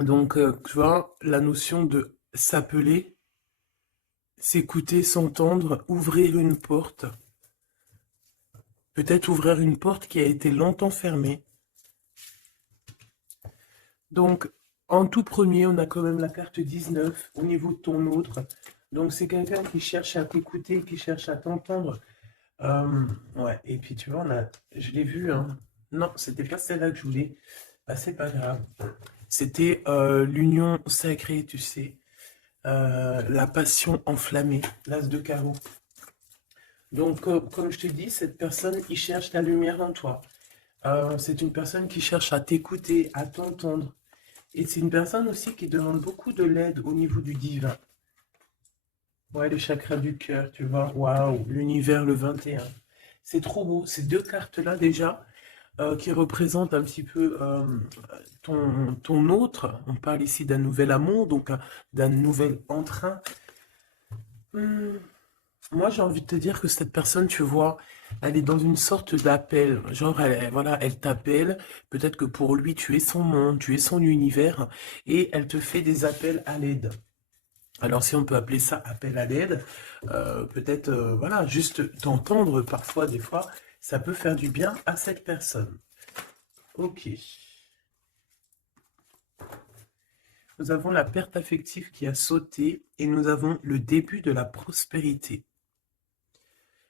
Donc, tu vois, la notion de s'appeler, s'écouter, s'entendre, ouvrir une porte. Peut-être ouvrir une porte qui a été longtemps fermée. Donc, en tout premier, on a quand même la carte 19 au niveau de ton autre. Donc, c'est quelqu'un qui cherche à t'écouter, qui cherche à t'entendre. Ouais, et puis tu vois, je l'ai vu, hein. Non, c'était pas celle-là que je voulais. Bah, c'est pas grave. C'était l'union sacrée, tu sais. La passion enflammée, l'as de carreau. Donc, comme je te dis, cette personne, il cherche la lumière en toi. C'est une personne qui cherche à t'écouter, à t'entendre. Et c'est une personne aussi qui demande beaucoup de l'aide au niveau du divin. Ouais, le chakra du cœur, tu vois. Waouh, l'univers le 21. C'est trop beau. Ces deux cartes-là, déjà, qui représentent un petit peu ton autre. On parle ici d'un nouvel amour, donc d'un nouvel entrain. Hmm, Moi, j'ai envie de te dire que cette personne, tu vois, elle est dans une sorte d'appel. Genre, voilà, elle t'appelle. Peut-être que pour lui, tu es son monde, tu es son univers, et elle te fait des appels à l'aide. Alors, si on peut appeler ça appel à l'aide, peut-être, voilà, juste t'entendre parfois, des fois, ça peut faire du bien à cette personne. Ok. Nous avons la perte affective qui a sauté et nous avons le début de la prospérité.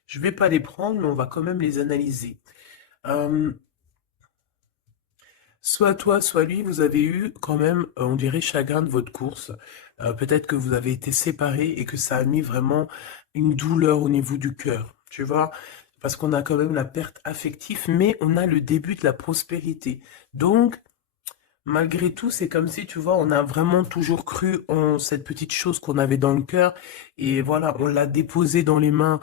Je ne vais pas les prendre, mais on va quand même les analyser. Euh, Soit toi, soit lui, vous avez eu quand même, on dirait, chagrin de votre course. Peut-être que vous avez été séparés et que ça a mis vraiment une douleur au niveau du cœur. Tu vois? Parce qu'on a quand même la perte affective, mais on a le début de la prospérité. Donc, malgré tout, c'est comme si, tu vois, on a vraiment toujours cru en cette petite chose qu'on avait dans le cœur. Et voilà, on l'a déposée dans les mains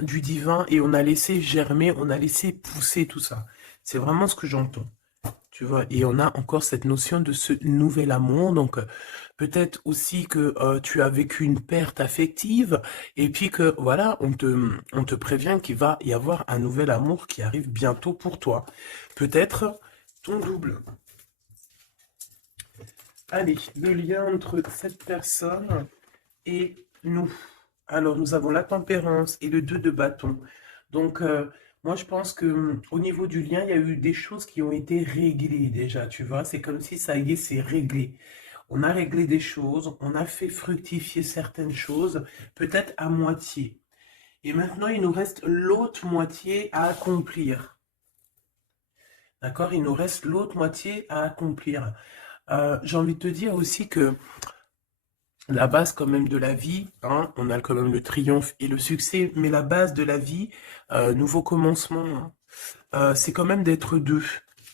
du divin et on a laissé germer, on a laissé pousser tout ça. C'est vraiment ce que j'entends. Tu vois, et on a encore cette notion de ce nouvel amour. Donc, peut-être aussi que tu as vécu une perte affective, et puis que, voilà, on te prévient qu'il va y avoir un nouvel amour qui arrive bientôt pour toi. Peut-être ton double. Allez, le lien entre cette personne et nous. Alors, nous avons la tempérance et le 2 de bâton. Donc, moi, je pense que au niveau du lien, il y a eu des choses qui ont été réglées déjà, tu vois. C'est comme si ça y est, c'est réglé. On a réglé des choses, on a fait fructifier certaines choses, peut-être à moitié. Et maintenant, il nous reste l'autre moitié à accomplir. D'accord? Il nous reste l'autre moitié à accomplir. J'ai envie de te dire aussi que la base quand même de la vie, hein, on a quand même le triomphe et le succès, mais la base de la vie, nouveau commencement, hein, c'est quand même d'être deux.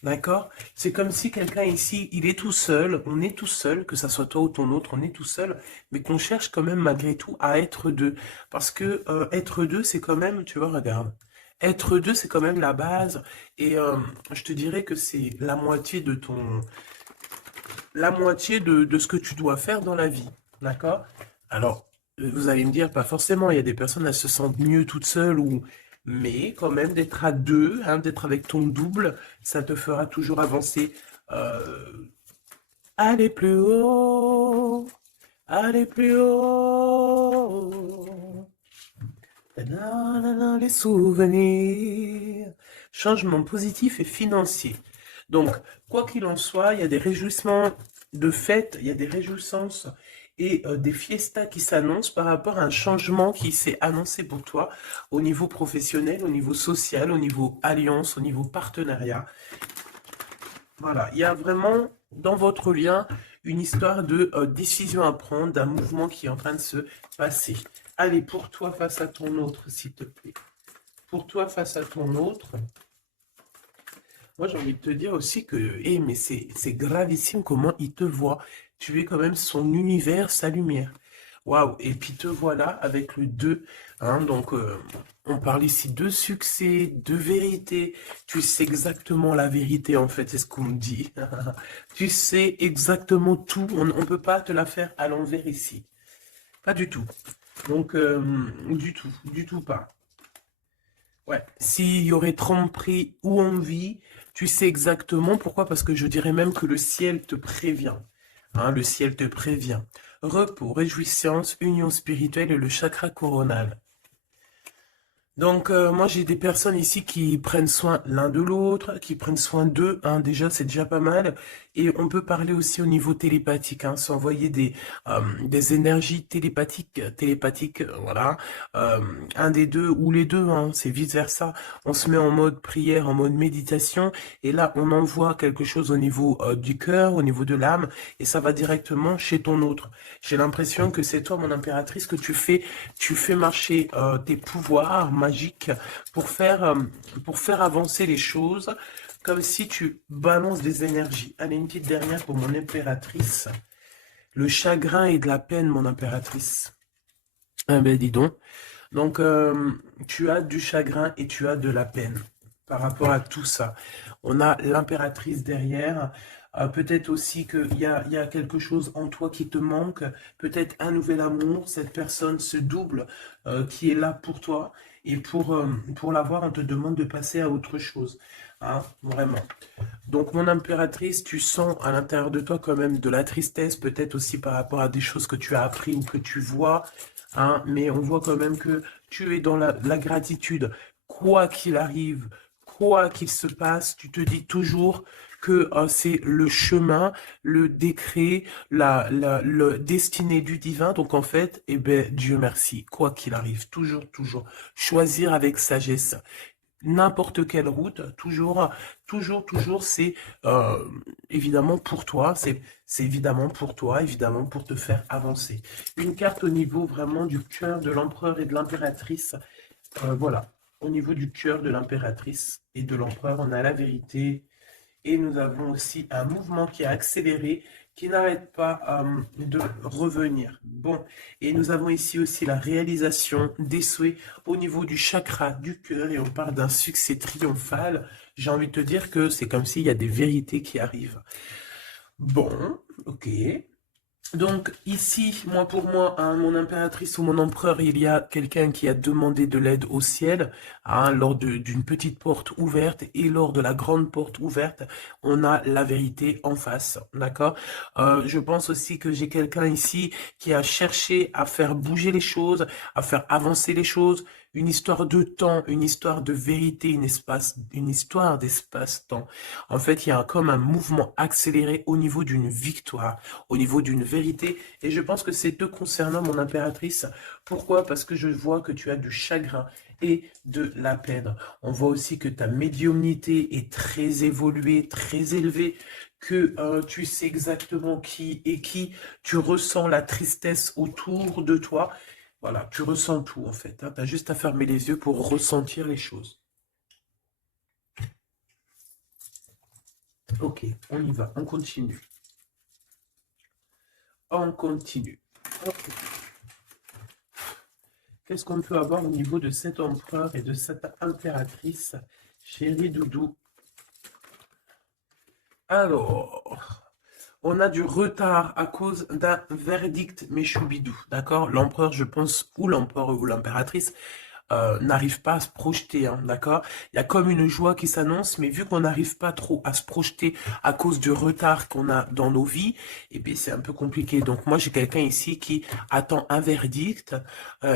D'accord? C'est comme si quelqu'un ici, il est tout seul, on est tout seul, que ça soit toi ou ton autre, on est tout seul, mais qu'on cherche quand même malgré tout à être deux. Parce que être deux, c'est quand même, tu vois, regarde, être deux, c'est quand même la base. Et je te dirais que c'est la moitié de ce que tu dois faire dans la vie. D'accord? Alors, vous allez me dire, pas forcément, il y a des personnes, elles se sentent mieux toutes seules, mais quand même d'être à deux, hein, d'être avec ton double, ça te fera toujours avancer. Euh, Aller plus haut, aller plus haut. Nanana, les souvenirs. Changement positif et financier. Donc, quoi qu'il en soit, il y a des réjouissements de fêtes, il y a des réjouissances et des fiestas qui s'annoncent par rapport à un changement qui s'est annoncé pour toi au niveau professionnel, au niveau social, au niveau alliance, au niveau partenariat. Voilà, il y a vraiment dans votre lien une histoire de décision à prendre, d'un mouvement qui est en train de se passer. Allez, pour toi face à ton autre, s'il te plaît. Pour toi face à ton autre, moi j'ai envie de te dire aussi que, mais c'est gravissime comment il te voit. Tu es quand même son univers, sa lumière. Waouh, et puis te voilà avec le 2, hein, donc on parle ici de succès, de vérité. Tu sais exactement la vérité en fait, c'est ce qu'on me dit. Tu sais exactement tout, on ne peut pas te la faire à l'envers ici. Pas du tout. Donc, du tout pas. Ouais, s'il y aurait tromperie ou envie, Tu sais exactement pourquoi, parce que je dirais même que le ciel te prévient. Hein, le ciel te prévient. Repos, réjouissance, union spirituelle et le chakra coronal. Donc, moi, j'ai des personnes ici qui prennent soin l'un de l'autre, qui prennent soin d'eux, hein, déjà, c'est déjà pas mal. Et on peut parler aussi au niveau télépathique, hein, s'envoyer des énergies télépathiques, voilà. Euh, un des deux ou les deux, hein, c'est vice-versa. On se met en mode prière, en mode méditation, et là, on envoie quelque chose au niveau du cœur, au niveau de l'âme, et ça va directement chez ton autre. J'ai l'impression que c'est toi, mon impératrice, que tu fais marcher tes pouvoirs magiques pour faire avancer les choses, comme si tu balances des énergies. Allez, une petite dernière pour mon impératrice. Le chagrin et de la peine, mon impératrice. Ah ben dis donc. Donc, tu as du chagrin et tu as de la peine par rapport à tout ça. On a l'impératrice derrière. Peut-être aussi il y a quelque chose en toi qui te manque. Peut-être un nouvel amour. Cette personne se double qui est là pour toi. Et pour l'avoir, on te demande de passer à autre chose. Hein, vraiment. Donc, mon impératrice, tu sens à l'intérieur de toi quand même de la tristesse, peut-être aussi par rapport à des choses que tu as appris ou que tu vois. Hein, mais on voit quand même que tu es dans la gratitude. Quoi qu'il arrive, quoi qu'il se passe, tu te dis toujours que c'est le chemin, le décret, le destiné du divin. Donc en fait, eh ben, Dieu merci, quoi qu'il arrive, toujours, toujours, choisir avec sagesse n'importe quelle route, toujours, c'est évidemment pour toi, c'est évidemment pour toi, évidemment pour te faire avancer. Une carte au niveau vraiment du cœur de l'empereur et de l'impératrice, voilà, au niveau du cœur de l'impératrice et de l'empereur, on a la vérité, et nous avons aussi un mouvement qui a accéléré, qui n'arrête pas de revenir. Bon, et nous avons ici aussi la réalisation des souhaits au niveau du chakra du cœur, et on parle d'un succès triomphal. J'ai envie de te dire que c'est comme s'il y a des vérités qui arrivent. Bon, ok. Donc ici, moi pour moi, hein, mon impératrice ou mon empereur, il y a quelqu'un qui a demandé de l'aide au ciel, hein, lors d'une petite porte ouverte, et lors de la grande porte ouverte, on a la vérité en face, d'accord? Je pense aussi que j'ai quelqu'un ici qui a cherché à faire bouger les choses, à faire avancer les choses, une histoire de temps, une histoire de vérité, une histoire d'espace-temps. En fait, il y a comme un mouvement accéléré au niveau d'une victoire, au niveau d'une vérité, et je pense que c'est te concernant, mon impératrice. Pourquoi? Parce que je vois que tu as du chagrin et de la peine. On voit aussi que ta médiumnité est très évoluée, très élevée, que tu sais exactement qui est qui, tu ressens la tristesse autour de toi. Voilà, tu ressens tout en fait, hein. Tu as juste à fermer les yeux pour ressentir les choses. Ok, on y va, on continue. On continue. Ok. Qu'est-ce qu'on peut avoir au niveau de cet empereur et de cette impératrice, chérie Doudou? Alors, on a du retard à cause d'un verdict méchoubidou, d'accord? L'empereur, je pense, ou l'empereur ou l'impératrice, n'arrive pas à se projeter, hein, d'accord? Il y a comme une joie qui s'annonce, mais vu qu'on n'arrive pas trop à se projeter à cause du retard qu'on a dans nos vies, et bien c'est un peu compliqué. Donc moi j'ai quelqu'un ici qui attend un verdict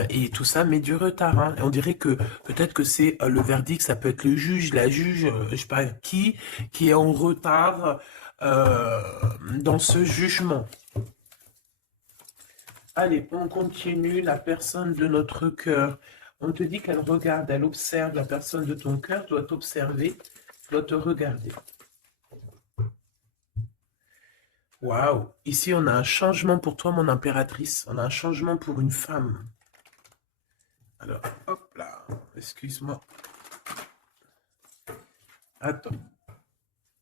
et tout ça, mais du retard. Hein. Et on dirait que peut-être que c'est le verdict, ça peut être le juge, la juge, je sais pas qui est en retard dans ce jugement. Allez, on continue. La personne de notre cœur. On te dit qu'elle regarde, elle observe. La personne de ton cœur doit t'observer, doit te regarder. Waouh! Ici, on a un changement pour toi, mon impératrice. On a un changement pour une femme. Alors, hop là. Excuse-moi. Attends.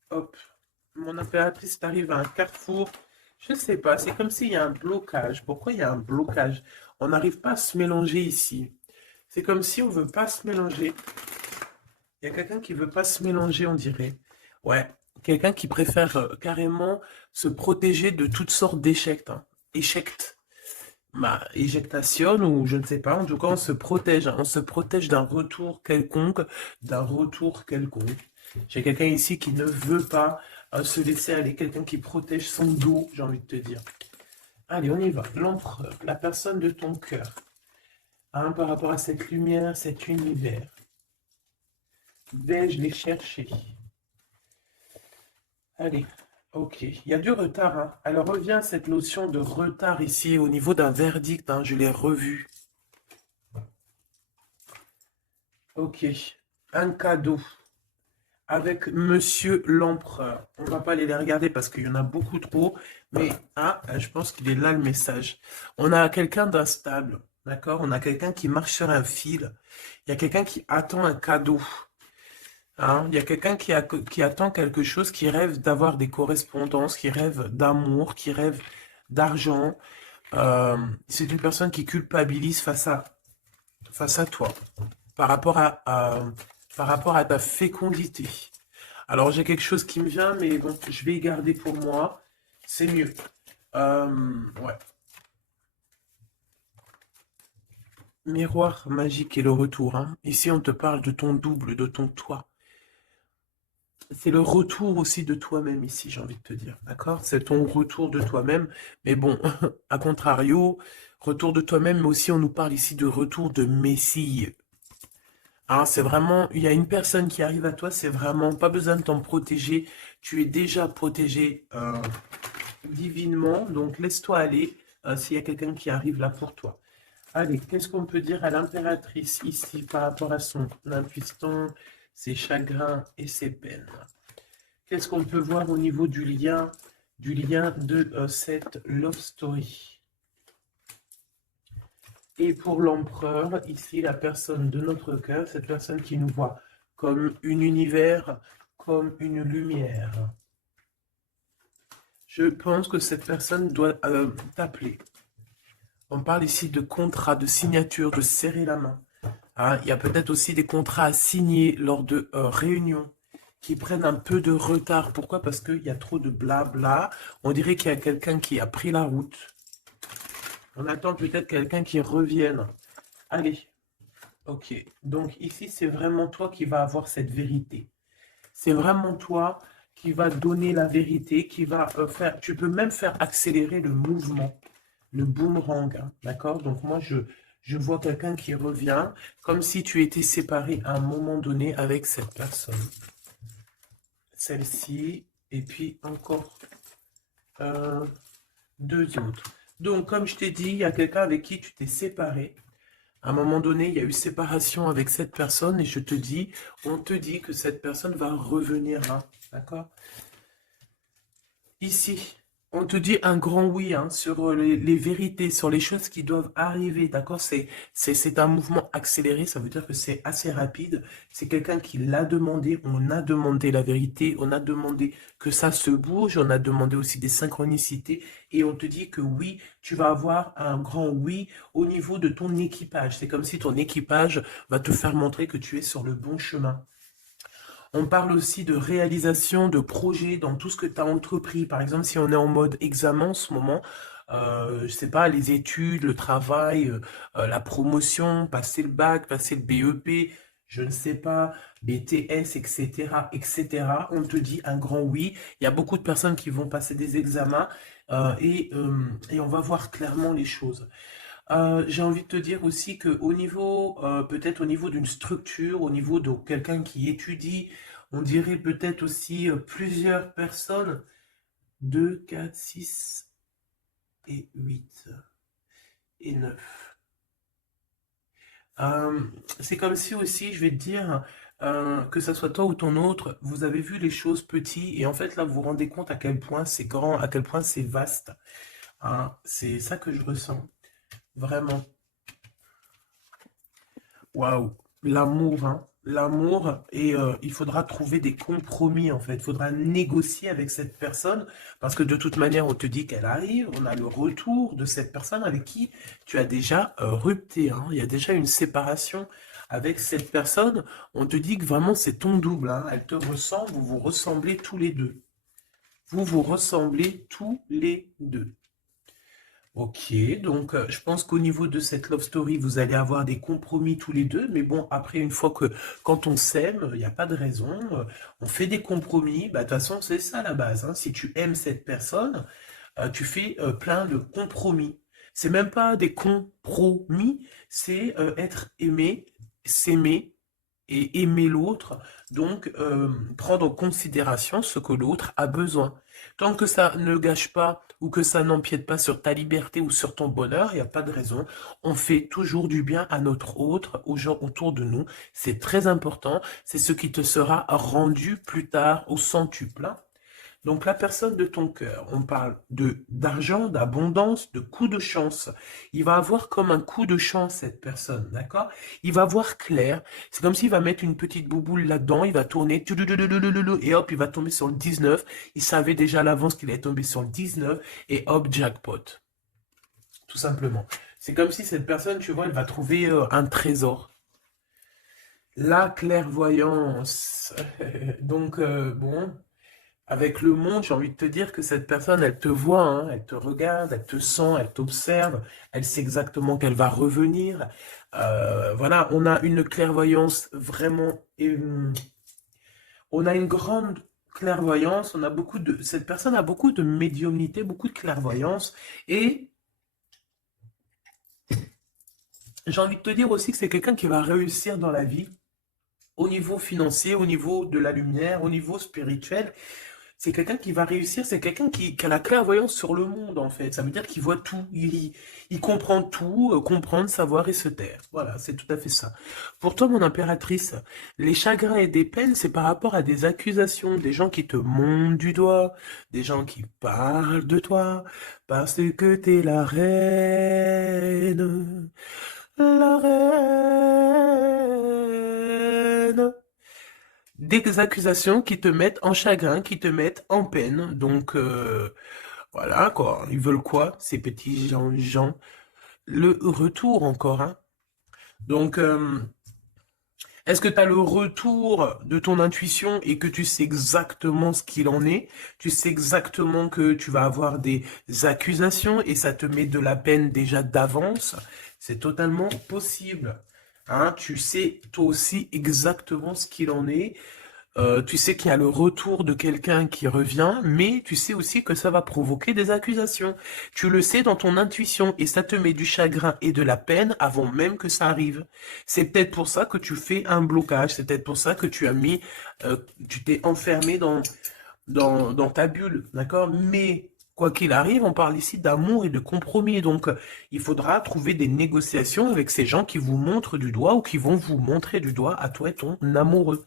Hop. Mon impératrice arrive à un carrefour. Je ne sais pas, c'est comme s'il y a un blocage. Pourquoi il y a un blocage? On n'arrive pas à se mélanger ici. C'est comme si on ne veut pas se mélanger. Il y a quelqu'un qui ne veut pas se mélanger, on dirait. Ouais, quelqu'un qui préfère carrément se protéger de toutes sortes d'échecs. Hein. Échecs. Bah, éjectation ou je ne sais pas. En tout cas, on se protège. Hein. On se protège d'un retour quelconque. D'un retour quelconque. J'ai quelqu'un ici qui ne veut pas se laisser aller, quelqu'un qui protège son dos, j'ai envie de te dire. Allez, on y va. L'empereur, la personne de ton cœur, hein, par rapport à cette lumière, cet univers. Vais-je les chercher? Allez, ok. Il y a du retard, hein. Alors revient cette notion de retard ici au niveau d'un verdict, hein, je l'ai revu. Ok, un cadeau avec Monsieur l'Empereur. On va pas aller les regarder parce qu'il y en a beaucoup trop, mais je pense qu'il est là le message. On a quelqu'un d'instable, d'accord? On a quelqu'un qui marche sur un fil. Il y a quelqu'un qui attend un cadeau. Hein? Il y a quelqu'un qui attend quelque chose, qui rêve d'avoir des correspondances, qui rêve d'amour, qui rêve d'argent. C'est une personne qui culpabilise face à toi, par rapport par rapport à ta fécondité. Alors j'ai quelque chose qui me vient, mais bon, je vais y garder pour moi. C'est mieux. Ouais. Miroir magique et le retour. Hein. Ici, on te parle de ton double, de ton toi. C'est le retour aussi de toi-même ici, j'ai envie de te dire. D'accord? C'est ton retour de toi-même. Mais bon, à contrario, retour de toi-même, mais aussi on nous parle ici de retour de Messie. Hein, c'est vraiment, il y a une personne qui arrive à toi, c'est vraiment pas besoin de t'en protéger. Tu es déjà protégé divinement, donc laisse-toi aller s'il y a quelqu'un qui arrive là pour toi. Allez, qu'est-ce qu'on peut dire à l'impératrice ici par rapport à son impuissance, ses chagrins et ses peines? Qu'est-ce qu'on peut voir au niveau du lien de cette love story? Et pour l'empereur, ici, la personne de notre cœur, cette personne qui nous voit comme un univers, comme une lumière. Je pense que cette personne doit t'appeler. On parle ici de contrat, de signature, de serrer la main. Hein, il y a peut-être aussi des contrats à signer lors de réunions qui prennent un peu de retard. Pourquoi? Parce qu'il y a trop de blabla. On dirait qu'il y a quelqu'un qui a pris la route. On attend peut-être quelqu'un qui revienne. Allez. Ok. Donc ici, c'est vraiment toi qui vas avoir cette vérité. C'est vraiment toi qui va donner la vérité, qui va faire... Tu peux même faire accélérer le mouvement, le boomerang. Hein, d'accord? Donc moi, je vois quelqu'un qui revient, comme si tu étais séparé à un moment donné avec cette personne. Celle-ci, et puis encore deux autres. Donc, comme je t'ai dit, il y a quelqu'un avec qui tu t'es séparé. À un moment donné, il y a eu séparation avec cette personne, et on te dit que cette personne va revenir là. D'accord? Ici, on te dit un grand oui hein, sur les vérités, sur les choses qui doivent arriver, d'accord? C'est un mouvement accéléré, ça veut dire que c'est assez rapide. C'est quelqu'un qui l'a demandé, on a demandé la vérité, on a demandé que ça se bouge, on a demandé aussi des synchronicités, et on te dit que oui, tu vas avoir un grand oui au niveau de ton équipage. C'est comme si ton équipage va te faire montrer que tu es sur le bon chemin. On parle aussi de réalisation de projets dans tout ce que tu as entrepris. Par exemple, si on est en mode examen en ce moment, je sais pas, les études, le travail, la promotion, passer le bac, passer le BEP, je ne sais pas, BTS, etc., etc. On te dit un grand oui. Il y a beaucoup de personnes qui vont passer des examens et on va voir clairement les choses. J'ai envie de te dire aussi que au niveau, peut-être au niveau d'une structure, au niveau de quelqu'un qui étudie, on dirait peut-être aussi plusieurs personnes, 2, 4, 6 et 8 et 9. C'est comme si aussi, je vais te dire, que ça soit toi ou ton autre, vous avez vu les choses petites et en fait là vous vous rendez compte à quel point c'est grand, à quel point c'est vaste. Hein, c'est ça que je ressens, vraiment. Waouh, l'amour, hein. L'amour, et il faudra trouver des compromis en fait. Il faudra négocier avec cette personne parce que de toute manière, on te dit qu'elle arrive. On a le retour de cette personne avec qui tu as déjà rupté. Hein. Il y a déjà une séparation avec cette personne. On te dit que vraiment c'est ton double. Hein. Elle te ressemble, vous vous ressemblez tous les deux. Vous vous ressemblez tous les deux. Ok, donc je pense qu'au niveau de cette love story, vous allez avoir des compromis tous les deux, mais bon, après, une fois que, quand on s'aime, il n'y a pas de raison, on fait des compromis, bah, de toute façon, c'est ça la base, hein. Si tu aimes cette personne, tu fais plein de compromis. C'est même pas des compromis, c'est être aimé, s'aimer et aimer l'autre, donc prendre en considération ce que l'autre a besoin. Tant que ça ne gâche pas ou que ça n'empiète pas sur ta liberté ou sur ton bonheur, il n'y a pas de raison. On fait toujours du bien à notre autre, aux gens autour de nous. C'est très important. C'est ce qui te sera rendu plus tard au centuple. Donc la personne de ton cœur, on parle de d'argent, d'abondance, de coup de chance. Il va avoir comme un coup de chance cette personne, d'accord? Il va voir clair. C'est comme s'il va mettre une petite bouboule là-dedans, il va tourner, et hop, il va tomber sur le 19. Il savait déjà à l'avance qu'il allait tomber sur le 19, et hop, jackpot. Tout simplement. C'est comme si cette personne, tu vois, elle va trouver un trésor. La clairvoyance. Donc, bon, avec le monde, j'ai envie de te dire que cette personne, elle te voit, hein, elle te regarde, elle te sent, elle t'observe, elle sait exactement qu'elle va revenir. Voilà, on a une clairvoyance vraiment, on a une grande clairvoyance, on a beaucoup de, cette personne a beaucoup de médiumnité, beaucoup de clairvoyance, et j'ai envie de te dire aussi que c'est quelqu'un qui va réussir dans la vie, au niveau financier, au niveau de la lumière, au niveau spirituel. C'est quelqu'un qui va réussir, c'est quelqu'un qui a la clairvoyance sur le monde, en fait. Ça veut dire qu'il voit tout, il comprend tout, comprendre, savoir et se taire. Voilà, c'est tout à fait ça. Pour toi, mon impératrice, les chagrins et des peines, c'est par rapport à des accusations, des gens qui te montent du doigt, des gens qui parlent de toi, parce que t'es la reine. Des accusations qui te mettent en chagrin, qui te mettent en peine. Donc, voilà, quoi. Ils veulent quoi, ces petits gens? Le retour encore, hein. Donc, est-ce que tu as le retour de ton intuition et que tu sais exactement ce qu'il en est? Tu sais exactement que tu vas avoir des accusations et ça te met de la peine déjà d'avance? C'est totalement possible. Hein, tu sais toi aussi exactement ce qu'il en est. Tu sais qu'il y a le retour de quelqu'un qui revient, mais tu sais aussi que ça va provoquer des accusations. Tu le sais dans ton intuition et ça te met du chagrin et de la peine avant même que ça arrive. C'est peut-être pour ça que tu fais un blocage, c'est peut-être pour ça que tu as mis, tu t'es enfermé dans ta bulle, d'accord? Mais quoi qu'il arrive, on parle ici d'amour et de compromis, donc il faudra trouver des négociations avec ces gens qui vous montrent du doigt ou qui vont vous montrer du doigt à toi et ton amoureux.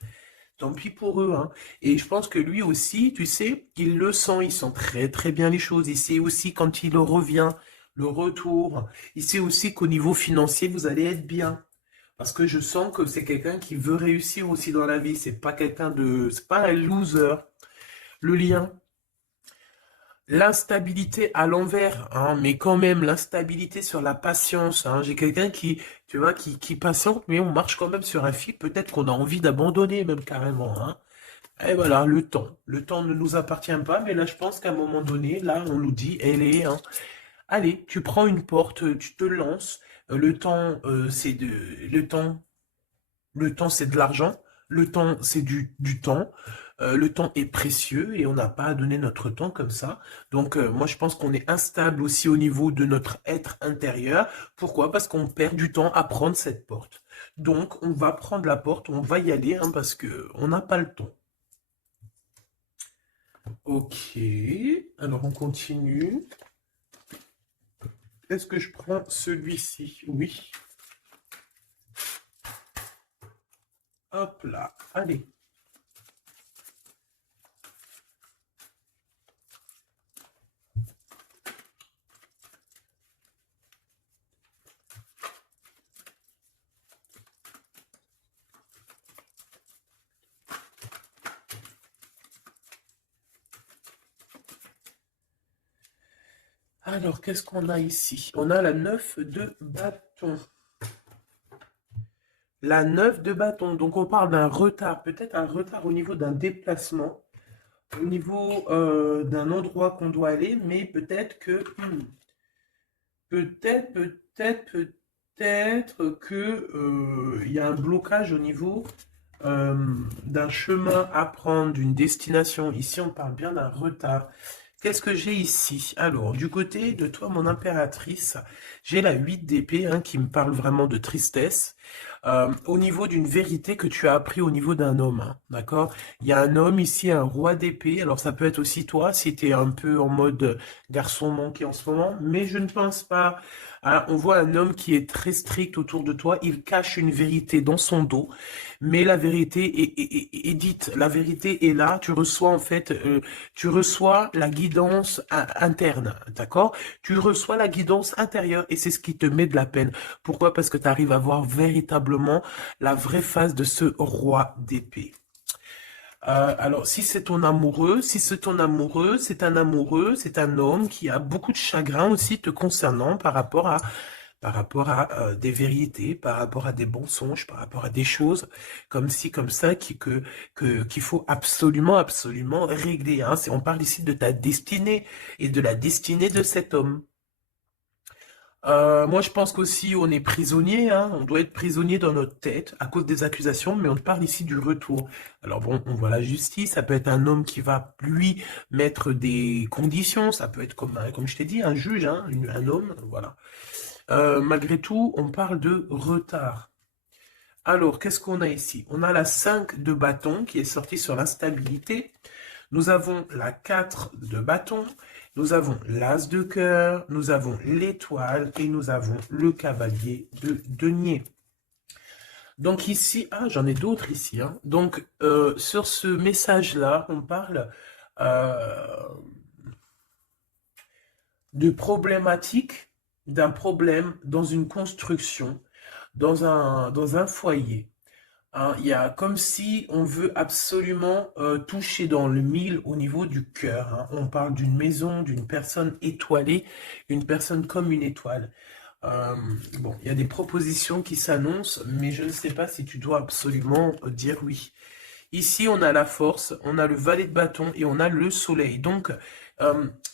Tant pis pour eux, hein. Et je pense que lui aussi, tu sais, il le sent, il sent très très bien les choses. Il sait aussi quand il revient, le retour. Il sait aussi qu'au niveau financier, vous allez être bien. Parce que je sens que c'est quelqu'un qui veut réussir aussi dans la vie. C'est pas quelqu'un de, c'est pas un loser. Le lien, l'instabilité à l'envers, hein, mais quand même l'instabilité sur la patience, hein. J'ai quelqu'un qui, tu vois, qui patiente, mais on marche quand même sur un fil. Peut-être qu'on a envie d'abandonner même carrément, hein. Et voilà, le temps. Le temps ne nous appartient pas, mais là, je pense qu'à un moment donné, là, on nous dit, elle est, hein, allez, tu prends une porte, tu te lances. Le temps, c'est de, le temps, c'est de l'argent. Le temps, c'est du temps. Le temps est précieux et on n'a pas à donner notre temps comme ça. Donc, moi, je pense qu'on est instable aussi au niveau de notre être intérieur. Pourquoi? Parce qu'on perd du temps à prendre cette porte. Donc, on va prendre la porte, on va y aller, hein, parce que on n'a pas le temps. Ok, alors on continue. Est-ce que je prends celui-ci? Oui. Hop là, allez. Alors, qu'est-ce qu'on a ici? On a la 9 de bâton. La 9 de bâton. Donc, on parle d'un retard. Peut-être un retard au niveau d'un déplacement. Au niveau d'un endroit qu'on doit aller. Mais peut-être que peut-être que il y a un blocage au niveau d'un chemin à prendre, d'une destination. Ici, on parle bien d'un retard. Qu'est-ce que j'ai ici? Alors, du côté de toi, mon impératrice, j'ai la 8 d'épée hein, qui me parle vraiment de tristesse. Au niveau d'une vérité que tu as appris au niveau d'un homme, hein, d'accord? Il y a un homme ici, un roi d'épée. Alors, ça peut être aussi toi, si tu es un peu en mode garçon manqué en ce moment, mais je ne pense pas. Hein, on voit un homme qui est très strict autour de toi. Il cache une vérité dans son dos, mais la vérité est dite. La vérité est là. Tu reçois en fait, tu reçois la guidance interne, d'accord? Tu reçois la guidance intérieure et c'est ce qui te met de la peine. Pourquoi? Parce que tu arrives à voir véritablement la vraie face de ce roi d'épée. Alors, si c'est ton amoureux, si c'est ton amoureux, c'est un amoureux, c'est un homme qui a beaucoup de chagrin aussi te concernant par rapport à des vérités, par rapport à des mensonges, par rapport à des choses comme ci, comme ça, qu'il faut absolument, absolument régler. Hein. On parle ici de ta destinée et de la destinée de cet homme. Moi, je pense qu'aussi, on est prisonnier, hein, on doit être prisonnier dans notre tête à cause des accusations, mais on parle ici du retour. Alors bon, on voit la justice, ça peut être un homme qui va, lui, mettre des conditions, ça peut être comme je t'ai dit, un juge, hein, un homme, voilà. Malgré tout, on parle de retard. Alors, qu'est-ce qu'on a ici? On a la 5 de bâton qui est sortie sur l'instabilité. Nous avons la 4 de bâton. Nous avons l'as de cœur. Nous avons l'étoile. Et nous avons le cavalier de denier. Donc ici, j'en ai d'autres ici. Hein. Donc, sur ce message-là, on parle de problématique, d'un problème dans une construction, dans un foyer. Hein, il y a comme si on veut absolument toucher dans le mille au niveau du cœur. Hein. On parle d'une maison, d'une personne étoilée, une personne comme une étoile. Bon, il y a des propositions qui s'annoncent, mais je ne sais pas si tu dois absolument dire oui. Ici, on a la force, on a le valet de bâton et on a le soleil. Donc,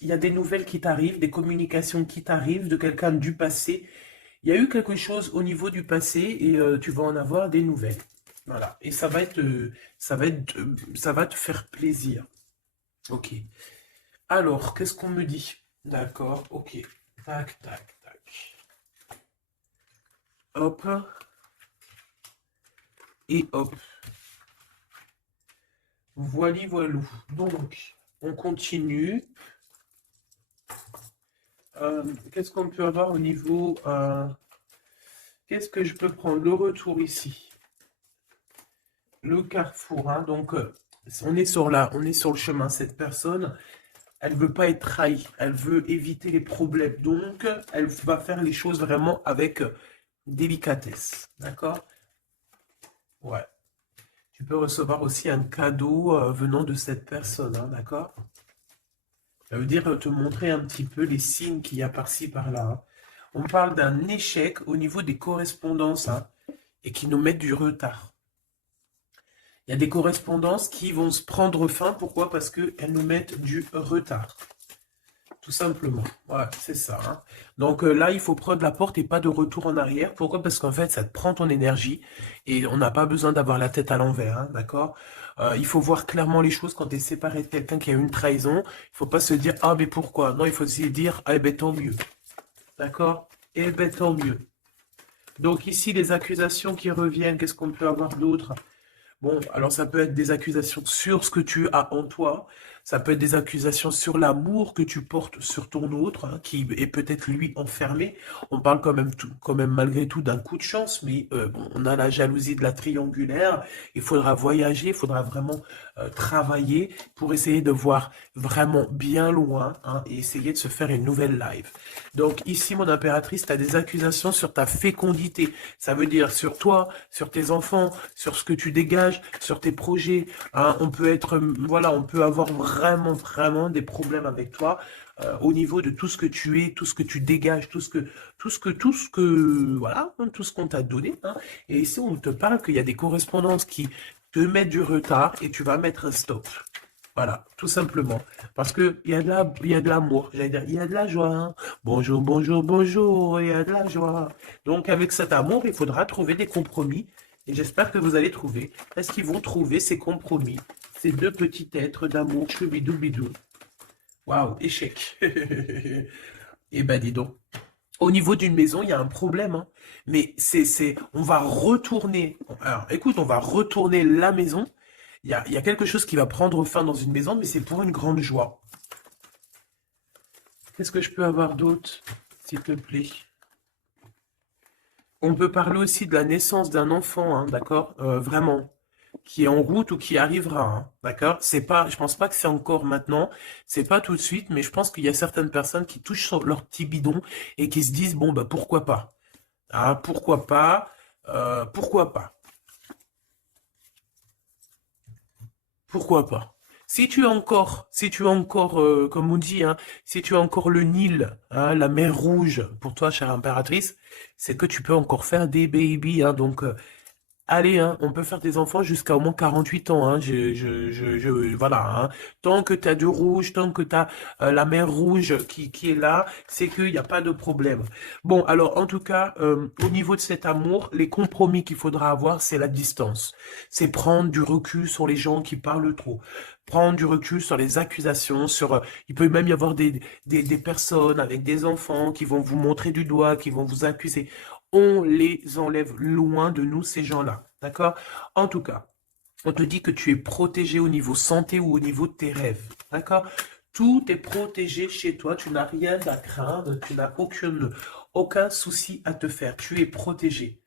il y a des nouvelles qui t'arrivent, des communications qui t'arrivent de quelqu'un du passé. Il y a eu quelque chose au niveau du passé et tu vas en avoir des nouvelles. Voilà. Et ça va te faire plaisir. Ok. Alors, qu'est-ce qu'on me dit? D'accord. Ok. Tac, tac, tac. Hop. Et hop. Voili voilou. Donc, on continue. Qu'est-ce qu'on peut avoir au niveau... qu'est-ce que je peux prendre? Le retour ici. Le carrefour. Hein, donc, on est sur le chemin. Cette personne, elle veut pas être trahie. Elle veut éviter les problèmes. Donc, elle va faire les choses vraiment avec délicatesse. D'accord? Ouais. Tu peux recevoir aussi un cadeau venant de cette personne. Hein, d'accord? Ça veut dire te montrer un petit peu les signes qu'il y a par-ci, par-là. Hein. On parle d'un échec au niveau des correspondances hein, et qui nous mettent du retard. Il y a des correspondances qui vont se prendre fin. Pourquoi? Parce qu'elles nous mettent du retard. Tout simplement. Ouais, c'est ça. Hein. Donc là, il faut prendre la porte et pas de retour en arrière. Pourquoi? Parce qu'en fait, ça te prend ton énergie et on n'a pas besoin d'avoir la tête à l'envers. Hein, d'accord? Il faut voir clairement les choses quand tu es séparé de quelqu'un qui a eu une trahison. Il faut pas se dire, ah, mais pourquoi? Non, il faut se dire, ah, ben tant mieux. D'accord? Eh ben tant mieux. Donc ici, les accusations qui reviennent, qu'est-ce qu'on peut avoir d'autre? Bon, alors ça peut être des accusations sur ce que tu as en toi, ça peut être des accusations sur l'amour que tu portes sur ton autre, hein, qui est peut-être lui enfermé. On parle quand même malgré tout d'un coup de chance, mais bon, on a la jalousie de la triangulaire. Il faudra voyager, il faudra vraiment travailler pour essayer de voir vraiment bien loin hein, et essayer de se faire une nouvelle live. Donc ici, mon impératrice, tu as des accusations sur ta fécondité. Ça veut dire sur toi, sur tes enfants, sur ce que tu dégages, sur tes projets. Hein. On peut être, voilà, on peut avoir vraiment, vraiment des problèmes avec toi au niveau de tout ce que tu es, tout ce que tu dégages, tout ce que, voilà, hein, tout ce qu'on t'a donné. Hein. Et ici, on te parle qu'il y a des correspondances qui te mettent du retard et tu vas mettre un stop. Voilà, tout simplement. Parce que il y a de l'amour, j'allais dire, il y a de la joie, hein. Bonjour, bonjour, bonjour, il y a de la joie. Donc, avec cet amour, il faudra trouver des compromis. Et j'espère que vous allez trouver. Est-ce qu'ils vont trouver ces compromis? Ces deux petits êtres d'amour, choubidou bidou. Waouh, échec. Eh ben, dis donc. Au niveau d'une maison, il y a un problème, hein. Mais on va retourner. Alors, écoute, on va retourner la maison. Il y a quelque chose qui va prendre fin dans une maison, mais c'est pour une grande joie. Qu'est-ce que je peux avoir d'autre, s'il te plaît? On peut parler aussi de la naissance d'un enfant, hein, d'accord? Vraiment, qui est en route ou qui arrivera, hein, d'accord? C'est pas, je pense pas que c'est encore maintenant, c'est pas tout de suite, mais je pense qu'il y a certaines personnes qui touchent sur leur petit bidon et qui se disent, bon, bah, pourquoi pas? Ah, pourquoi pas? Pourquoi pas? Pourquoi pas? Si tu as encore, comme on dit, hein, si tu as encore le Nil, hein, la mer Rouge, pour toi, chère impératrice, c'est que tu peux encore faire des babies, hein, donc, allez, hein, on peut faire des enfants jusqu'à au moins 48 ans, hein, voilà, hein. Tant que tu as du rouge, tant que tu as la mer rouge qui est là, c'est qu'il n'y a pas de problème. Bon, alors, en tout cas, au niveau de cet amour, les compromis qu'il faudra avoir, c'est la distance. C'est prendre du recul sur les gens qui parlent trop. Prendre du recul sur les accusations, il peut même y avoir des personnes avec des enfants qui vont vous montrer du doigt, qui vont vous accuser. On les enlève loin de nous, ces gens-là. D'accord? En tout cas, on te dit que tu es protégé au niveau santé ou au niveau de tes rêves. D'accord? Tout est protégé chez toi. Tu n'as rien à craindre. Tu n'as aucun souci à te faire. Tu es protégé.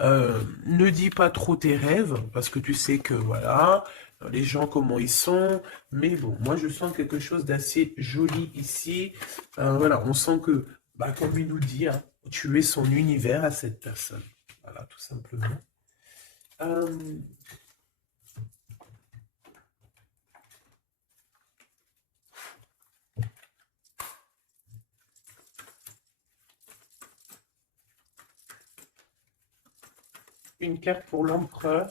Ne dis pas trop tes rêves, parce que tu sais que, voilà, les gens, comment ils sont. Mais bon, moi, je sens quelque chose d'assez joli ici. Voilà, on sent que, bah, comme il nous dit, hein, tu es son univers à cette personne. Voilà, tout simplement. Euh, une carte pour l'empereur.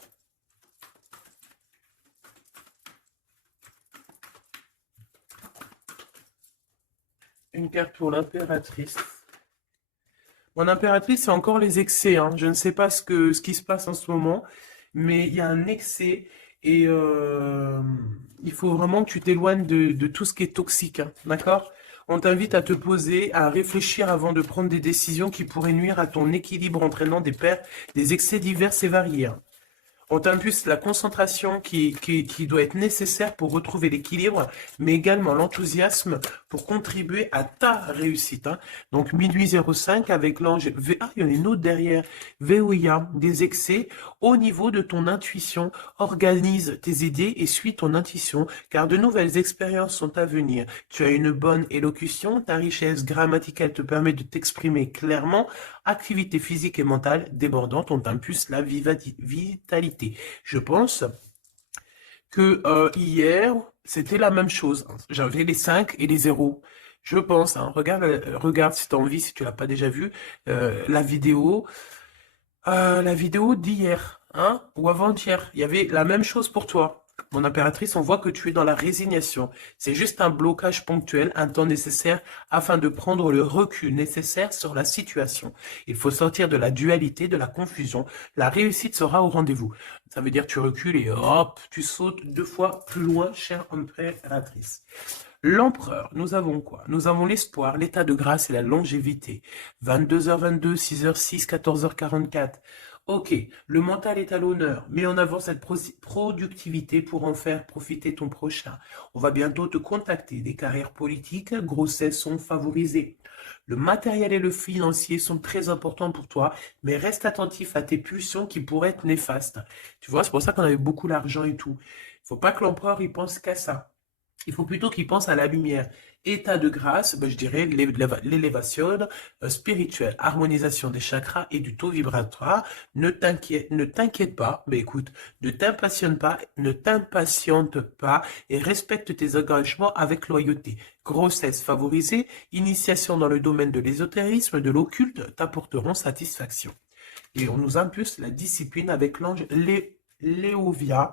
Une carte pour l'impératrice. Mon impératrice, c'est encore les excès, hein. Je ne sais pas ce qui se passe en ce moment, mais il y a un excès et il faut vraiment que tu t'éloignes de tout ce qui est toxique, hein. D'accord? On t'invite à te poser, à réfléchir avant de prendre des décisions qui pourraient nuire à ton équilibre entraînant des excès divers et variés, hein. On t'impulse la concentration qui doit être nécessaire pour retrouver l'équilibre, mais également l'enthousiasme pour contribuer à ta réussite, hein. Donc, minuit 05 avec l'ange Ah, il y en a une autre derrière. Veolia, des excès au niveau de ton intuition. Organise tes idées et suis ton intuition, car de nouvelles expériences sont à venir. Tu as une bonne élocution, ta richesse grammaticale te permet de t'exprimer clairement. Activité physique et mentale débordante, on t'impulse la vitalité. Je pense que hier, c'était la même chose. J'avais les 5 et les 0. Je pense, hein, regarde si tu as envie, si tu l'as pas déjà vu, la vidéo d'hier, hein, ou avant-hier. Il y avait la même chose pour toi. Mon impératrice, on voit que tu es dans la résignation. C'est juste un blocage ponctuel, un temps nécessaire afin de prendre le recul nécessaire sur la situation. Il faut sortir de la dualité, de la confusion. La réussite sera au rendez-vous. Ça veut dire tu recules et hop, tu sautes 2 fois plus loin, chère impératrice. L'empereur, nous avons quoi? Nous avons l'espoir, l'état de grâce et la longévité. 22h22, 6h06, 14h44. Ok, le mental est à l'honneur. Mets en avant cette productivité pour en faire profiter ton prochain. On va bientôt te contacter. Des carrières politiques, grossesses sont favorisées. Le matériel et le financier sont très importants pour toi, mais reste attentif à tes pulsions qui pourraient être néfastes. Tu vois, c'est pour ça qu'on avait beaucoup l'argent et tout. Il faut pas que l'empereur y pense qu'à ça. Il faut plutôt qu'il pense à la lumière. État de grâce, ben, je dirais l'élévation spirituelle, harmonisation des chakras et du taux vibratoire. Ne t'inquiète pas, mais écoute, ne t'impatiente pas et respecte tes engagements avec loyauté. Grossesse favorisée, initiation dans le domaine de l'ésotérisme, de l'occulte t'apporteront satisfaction. Et on nous impulse la discipline avec l'ange Léovia.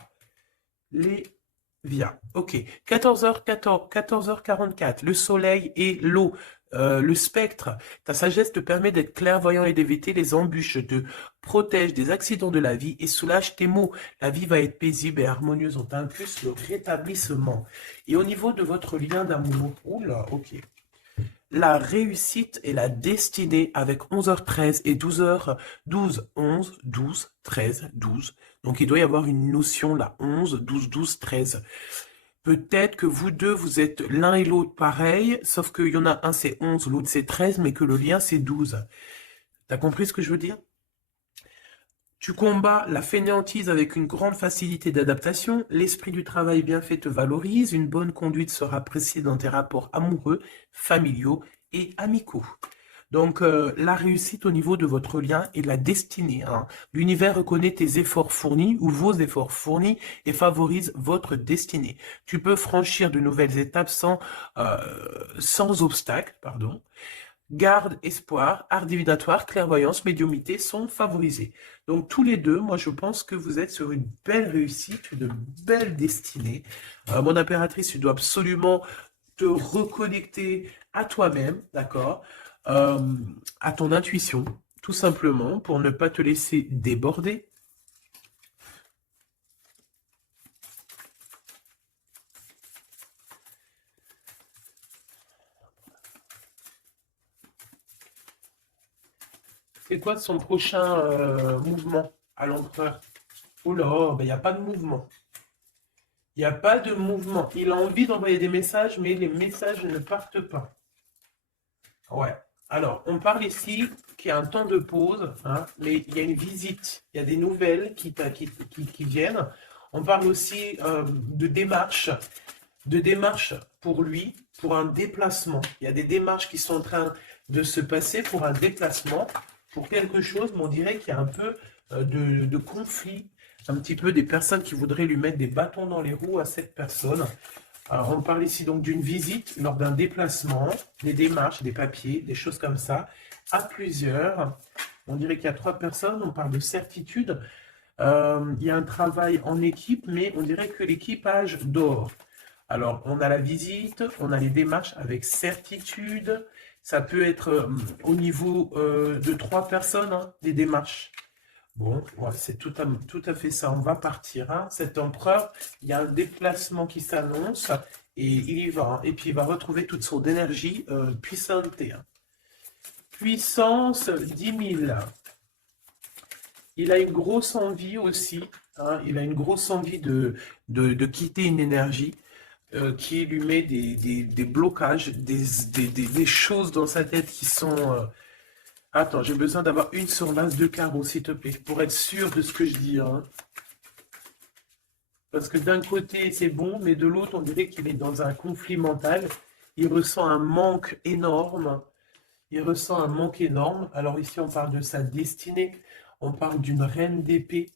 Via. Ok. 14h44. Le soleil et l'eau. Le spectre. Ta sagesse te permet d'être clairvoyant et d'éviter les embûches, te protège des accidents de la vie et soulage tes maux. La vie va être paisible et harmonieuse. On t'impulse le rétablissement. Et au niveau de votre lien d'amour, oula, ok. La réussite et la destinée avec 11h13 et 12h12, 11, 12, 13, 12. Donc il doit y avoir une notion là, 11, 12, 12, 13. Peut-être que vous deux, vous êtes l'un et l'autre pareil, sauf qu'il y en a un c'est 11, l'autre c'est 13, mais que le lien c'est 12. T'as compris ce que je veux dire? Tu combats la fainéantise avec une grande facilité d'adaptation, l'esprit du travail bien fait te valorise, une bonne conduite sera appréciée dans tes rapports amoureux, familiaux et amicaux. Donc, la réussite au niveau de votre lien et de la destinée. Hein. L'univers reconnaît tes efforts fournis ou vos efforts fournis et favorise votre destinée. Tu peux franchir de nouvelles étapes sans obstacle, pardon. Garde, espoir, art divinatoire, clairvoyance, médiumnité sont favorisés. Donc tous les deux, moi je pense que vous êtes sur une belle réussite, une belle destinée. Mon impératrice, tu dois absolument te reconnecter à toi-même, d'accord, à ton intuition, tout simplement, pour ne pas te laisser déborder. C'est quoi son prochain mouvement à l'empereur? Oh là, il n'y a pas de mouvement. Il n'y a pas de mouvement. Il a envie d'envoyer des messages, mais les messages ne partent pas. Ouais. Alors, on parle ici qu'il y a un temps de pause, hein, mais il y a une visite, il y a des nouvelles qui viennent. On parle aussi de démarches pour lui, pour un déplacement. Il y a des démarches qui sont en train de se passer pour un déplacement, pour quelque chose, mais on dirait qu'il y a un peu de conflit, un petit peu des personnes qui voudraient lui mettre des bâtons dans les roues à cette personne. Alors, on parle ici donc d'une visite lors d'un déplacement, des démarches, des papiers, des choses comme ça, à plusieurs. On dirait qu'il y a 3 personnes, on parle de certitude. Il y a un travail en équipe, mais on dirait que l'équipage dort. Alors, on a la visite, on a les démarches avec certitude. Ça peut être au niveau de 3 personnes, hein, les démarches. Bon, ouais, c'est tout à fait ça. On va partir. Hein. Cet empereur, il y a un déplacement qui s'annonce et il y va. Hein. Et puis, il va retrouver toute son énergie puissante. Hein. Puissance 10 000. Il a une grosse envie aussi. Hein. Il a une grosse envie de quitter une énergie qui lui met des blocages, des choses dans sa tête qui sont... Attends, j'ai besoin d'avoir une sur l'as de carreau, s'il te plaît, pour être sûr de ce que je dis. Hein. Parce que d'un côté, c'est bon, mais de l'autre, on dirait qu'il est dans un conflit mental. Il ressent un manque énorme. Il ressent un manque énorme. Alors ici, on parle de sa destinée. On parle d'une reine d'épée,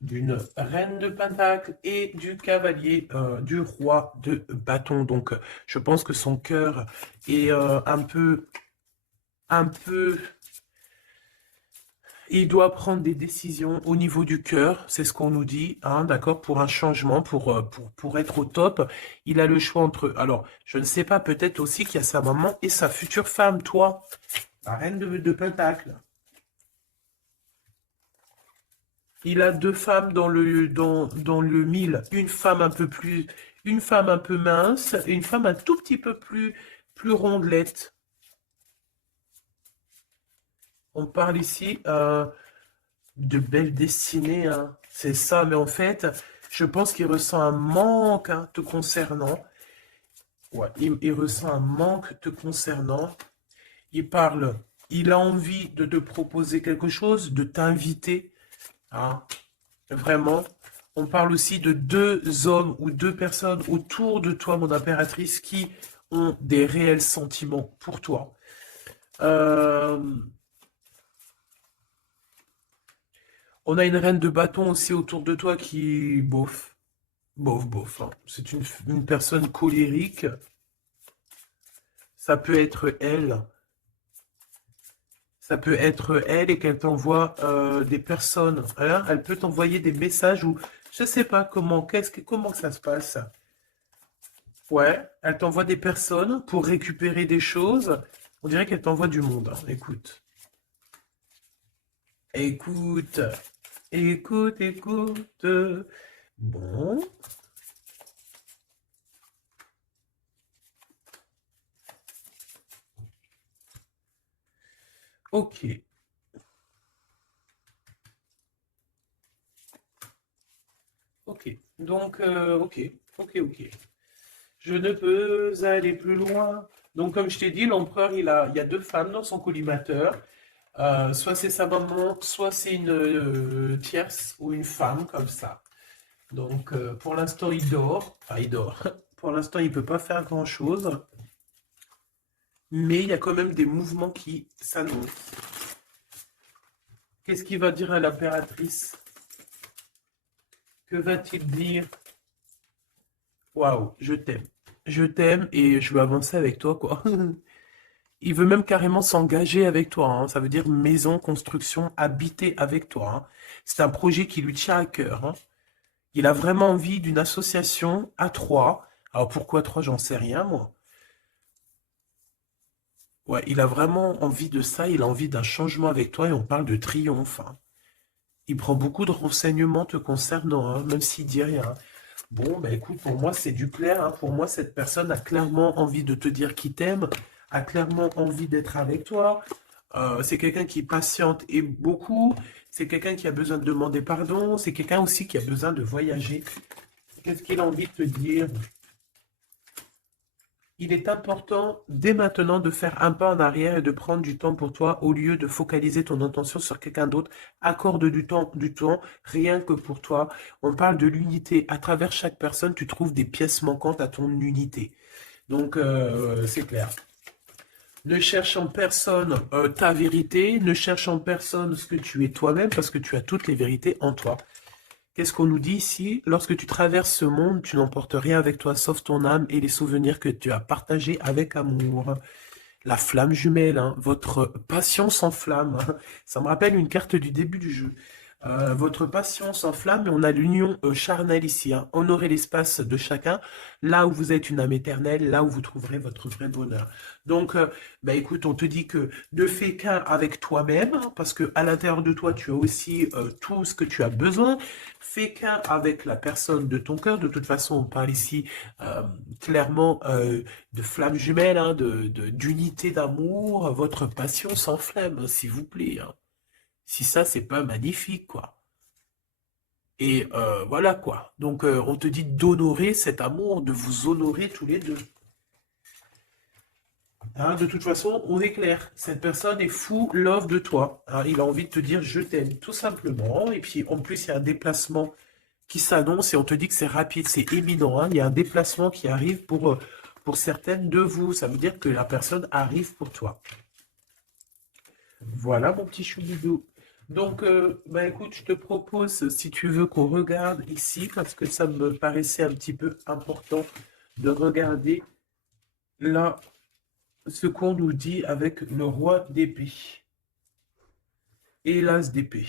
d'une reine de pentacle et du cavalier, du roi de bâton. Donc, je pense que son cœur est un peu... Il doit prendre des décisions au niveau du cœur, c'est ce qu'on nous dit, hein, d'accord, pour un changement, pour être au top. Il a le choix entre... Alors, je ne sais pas, peut-être aussi qu'il y a sa maman et sa future femme, toi, la reine de Pentacle. Il a 2 femmes dans le 1000. Une femme un peu mince, et une femme un tout petit peu plus rondelette. On parle ici de belle destinée, hein. C'est ça, mais en fait, je pense qu'il ressent un manque hein, te concernant. Ouais, il ressent un manque te concernant. Il parle, il a envie de te proposer quelque chose, de t'inviter. Hein. Vraiment. On parle aussi de 2 hommes ou 2 personnes autour de toi, mon impératrice, qui ont des réels sentiments pour toi. On a une reine de bâton aussi autour de toi qui, bof, bof. Hein. C'est une personne colérique. Ça peut être elle. Ça peut être elle et qu'elle t'envoie des personnes. Hein. Elle peut t'envoyer des messages ou Je sais pas comment ça se passe. Ouais, elle t'envoie des personnes pour récupérer des choses. On dirait qu'elle t'envoie du monde, hein. Écoute, écoute, écoute. Bon, ok, ok. Donc, ok. Je ne peux aller plus loin. Donc, comme je t'ai dit, l'empereur, il y a deux femmes dans son collimateur. Soit c'est sa maman, soit c'est une tierce ou une femme comme ça. Donc, pour l'instant, il dort. Enfin, il dort. Pour l'instant, il ne peut pas faire grand-chose. Mais il y a quand même des mouvements qui s'annoncent. Qu'est-ce qu'il va dire à l'impératrice? Que va-t-il dire? Waouh, je t'aime. Je t'aime et je veux avancer avec toi, quoi. Il veut même carrément s'engager avec toi, hein. Ça veut dire maison, construction, habiter avec toi, hein. C'est un projet qui lui tient à cœur, hein. Il a vraiment envie d'une association à trois. Alors pourquoi trois, j'en sais rien, moi. Ouais, il a vraiment envie de ça, il a envie d'un changement avec toi et on parle de triomphe, hein. Il prend beaucoup de renseignements te concernant, hein, même s'il dit rien. Bon, bah écoute, pour moi, c'est du clair, hein. Pour moi, cette personne a clairement envie de te dire qu'il t'aime, a clairement envie d'être avec toi. C'est quelqu'un qui patiente et beaucoup. C'est quelqu'un qui a besoin de demander pardon. C'est quelqu'un aussi qui a besoin de voyager. Qu'est-ce qu'il a envie de te dire? Il est important dès maintenant de faire un pas en arrière et de prendre du temps pour toi au lieu de focaliser ton attention sur quelqu'un d'autre. Accorde du temps rien que pour toi. On parle de l'unité. À travers chaque personne, tu trouves des pièces manquantes à ton unité. Donc, c'est clair. Ne cherche en personne ta vérité, ne cherche en personne ce que tu es toi-même, parce que tu as toutes les vérités en toi. Qu'est-ce qu'on nous dit ici? Lorsque tu traverses ce monde, tu n'emportes rien avec toi, sauf ton âme et les souvenirs que tu as partagés avec amour. La flamme jumelle, hein, votre passion s'enflamme, hein. Ça me rappelle une carte du début du jeu. Votre passion s'enflamme et on a l'union charnelle ici, hein. Honorez l'espace de chacun, là où vous êtes une âme éternelle, là où vous trouverez votre vrai bonheur. Donc, bah écoute, on te dit que ne fais qu'un avec toi-même, hein, parce que à l'intérieur de toi, tu as aussi tout ce que tu as besoin. Fais qu'un avec la personne de ton cœur. De toute façon, on parle ici euh, clairement de flamme jumelle, hein, d'unité d'amour. Votre passion s'enflamme, hein, s'il vous plaît, hein. Si ça, c'est pas magnifique, quoi. Et voilà, quoi. Donc, on te dit d'honorer cet amour, de vous honorer tous les deux. Hein, de toute façon, on est clair. Cette personne est fou love de toi, hein. Il a envie de te dire je t'aime, tout simplement. Et puis, en plus, il y a un déplacement qui s'annonce et on te dit que c'est rapide, c'est éminent, hein. Il y a un déplacement qui arrive pour certaines de vous. Ça veut dire que la personne arrive pour toi. Voilà, mon petit chouboudou. Donc, bah écoute, je te propose, si tu veux, qu'on regarde ici, parce que ça me paraissait un petit peu important de regarder là ce qu'on nous dit avec le roi d'épée et l'as d'épée.